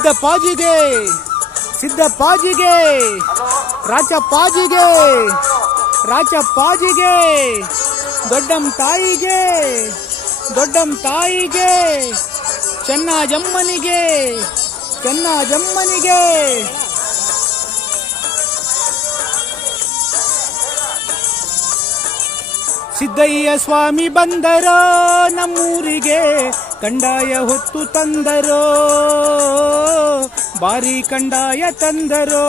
ಸಿದ್ದಪ್ಪಾಜಿಗೆ, ಸಿದ್ದಪ್ಪಾಜಿಗೆ, ರಾಚಪ್ಪಾಜಿಗೆ, ರಾಚಪ್ಪಾಜಿಗೆ, ದೊಡ್ಡಮ್ಮ ತಾಯಿಗೆ, ದೊಡ್ಡಮ್ಮ ತಾಯಿಗೆ, ಚೆನ್ನಜಮ್ಮನಿಗೆ, ಚೆನ್ನಜಮ್ಮನಿಗೆ. ಸಿದ್ದಯ್ಯ ಸ್ವಾಮಿ ಬಂದರೋ ನಮ್ಮೂರಿಗೆ, ಕಂಡಾಯ ಹೊತ್ತು ತಂದರೋ, ಬಾರಿ ಕಂಡಾಯ ತಂದರೋ.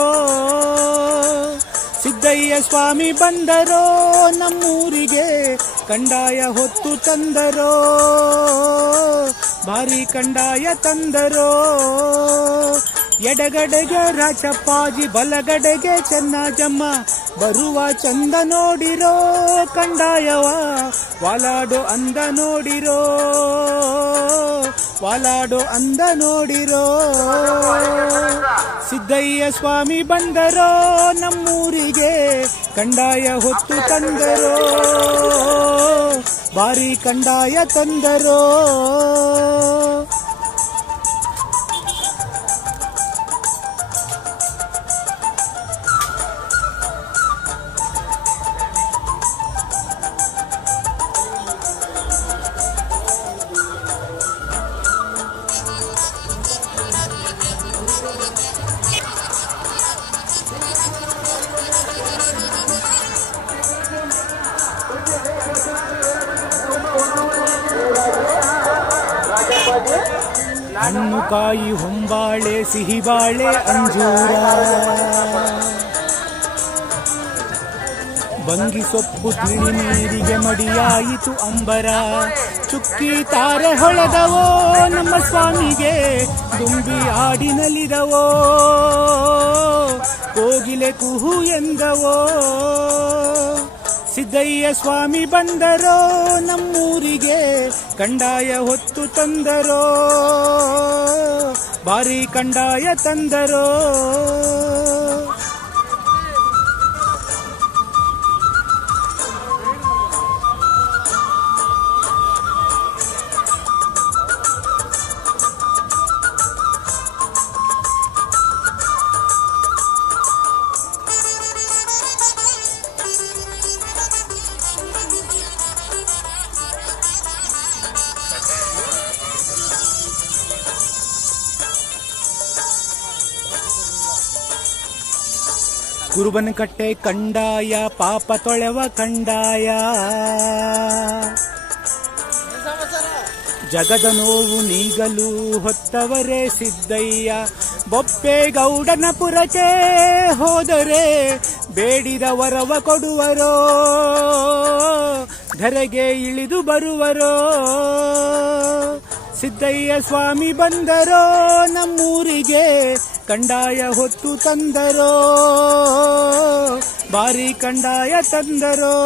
ಸಿದ್ದಯ್ಯ ಸ್ವಾಮಿ ಬಂದರೋ ನಮ್ಮೂರಿಗೆ, ಕಂಡಾಯ ಹೊತ್ತು ತಂದರೋ, ಭಾರಿ ಕಂಡಾಯ ತಂದರೋ. ಎಡಗಡೆಗೆ ರಾಚಪ್ಪಾಜಿ, ಬಲಗಡೆಗೆ ಚೆನ್ನಜಮ್ಮ, ಬರುವ ಚಂದ ನೋಡಿರೋ ಕಂಡಾಯವ, ವಾಲಾಡೋ ಅಂದ ನೋಡಿರೋ, ವಾಲಾಡೋ ಅಂದ ನೋಡಿರೋ. ಸಿದ್ದಯ್ಯ ಸ್ವಾಮಿ ಬಂದರೋ ನಮ್ಮೂರಿಗೆ, ಕಂಡಾಯ ಹೊತ್ತು ತಂದರೋ, ಬಾರಿ ಕಂಡಾಯ ತಂದರೋ. ಹಣ್ಣು ಕಾಯಿ ಹೊಂಬಾಳೆ ಸಿಹಿಬಾಳೆ ಅಂಜೂರ, ಬಂಗಿ ಸೊಪ್ಪು ತಿಳಿ ನೀರಿಗೆ ಮಡಿಯಾಯಿತು ಅಂಬರ. ಚುಕ್ಕಿ ತಾರೆ ಹೊಳೆದವೋ ನಮ್ಮ ಸ್ವಾಮಿಗೆ, ದುಂಬಿ ಆಡಿನಲಿದವೋ, ಕೋಗಿಲೆ ಕುಹು ಎಂದವೋ. ಸಿದ್ದಯ್ಯ ಸ್ವಾಮಿ ಬಂದರೋ ನಮ್ಮೂರಿಗೆ, ಕಂಡಾಯ ಹೊತ್ತು ತಂದರೋ, ಬಾರಿ ಕಂಡಾಯ ತಂದರೋ. ಕುರುಬನ ಕಟ್ಟೆ ಕಂಡಾಯ, ಪಾಪ ತೊಳೆವ ಕಂಡಾಯ, ಜಗದ ನೋವು ನೀಗಲು ಹೊತ್ತವರೇ ಸಿದ್ದಯ್ಯ. ಬೊಪ್ಪೆ ಗೌಡನ ಪುರಕ್ಕೆ ಹೋದರೆ, ಬೇಡಿದ ವರವ ಕೊಡುವರೋ, ಧರೆಗೆ ಇಳಿದು ಬರುವರೋ. ಸಿದ್ದಯ್ಯ ಸ್ವಾಮಿ ಬಂದರೋ ನಮ್ಮೂರಿಗೆ, ಕಂಡಾಯ ಹೊತ್ತು ತಂದರೋ, ಬಾರಿ ಕಂಡಾಯ ತಂದರೋ.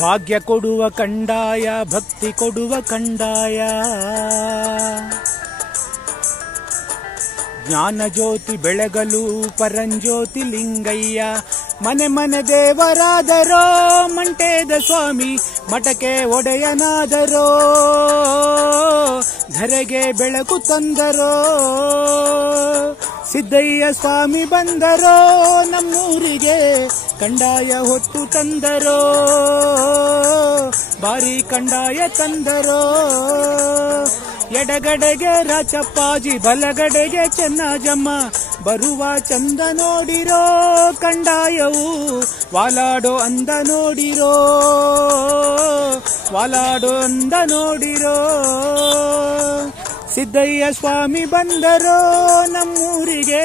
ಭಾಗ್ಯ ಕೊಡುವ ಕಂಡಾಯ, ಭಕ್ತಿ ಕೊಡುವ ಕಂಡಾಯ, ಜ್ಞಾನ ಜ್ಯೋತಿ ಬೆಳಗಲು ಪರಂಜ್ಯೋತಿ ಲಿಂಗಯ್ಯ. ಮನೆ ಮನೆ ದೇವರಾದರೋ ಮಂಟೇದ ಸ್ವಾಮಿ, ಮಠಕ್ಕೆ ಒಡೆಯನಾದರೋ, ಧರೆಗೆ ಬೆಳಕು ತಂದರೋ. ಸಿದ್ದಯ್ಯ ಸ್ವಾಮಿ ಬಂದರೋ ನಮ್ಮೂರಿಗೆ, ಕಂಡಾಯ ಹೊತ್ತು ತಂದರೋ, ಬಾರಿ ಕಂಡಾಯ ತಂದರೋ. ಎಡಗಡೆಗೆ ರಾಚಪ್ಪಾಜಿ, ಬಲಗಡೆಗೆ ಚೆನ್ನಜಮ್ಮ, ಬರುವ ಚಂದ ನೋಡಿರೋ ಕಂಡಾಯವು, ವಾಲಾಡೋ ಅಂದ ನೋಡಿರೋ, ವಾಲಾಡೋ ಅಂದ ನೋಡಿರೋ. ಸಿದ್ದಯ್ಯ ಸ್ವಾಮಿ ಬಂದರೋ ನಮ್ಮೂರಿಗೆ,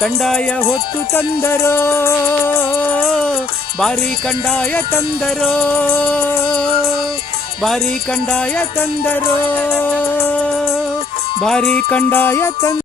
ಕಂಡಾಯ ಹೊತ್ತು ತಂದರೋ, ಬಾರಿ ಕಂಡಾಯ ತಂದರೋ, ಬಾರಿ ಕಂಡಾಯ ತಂದರೋ, ಭಾರಿ ಕಂಡಾಯ ತಂದ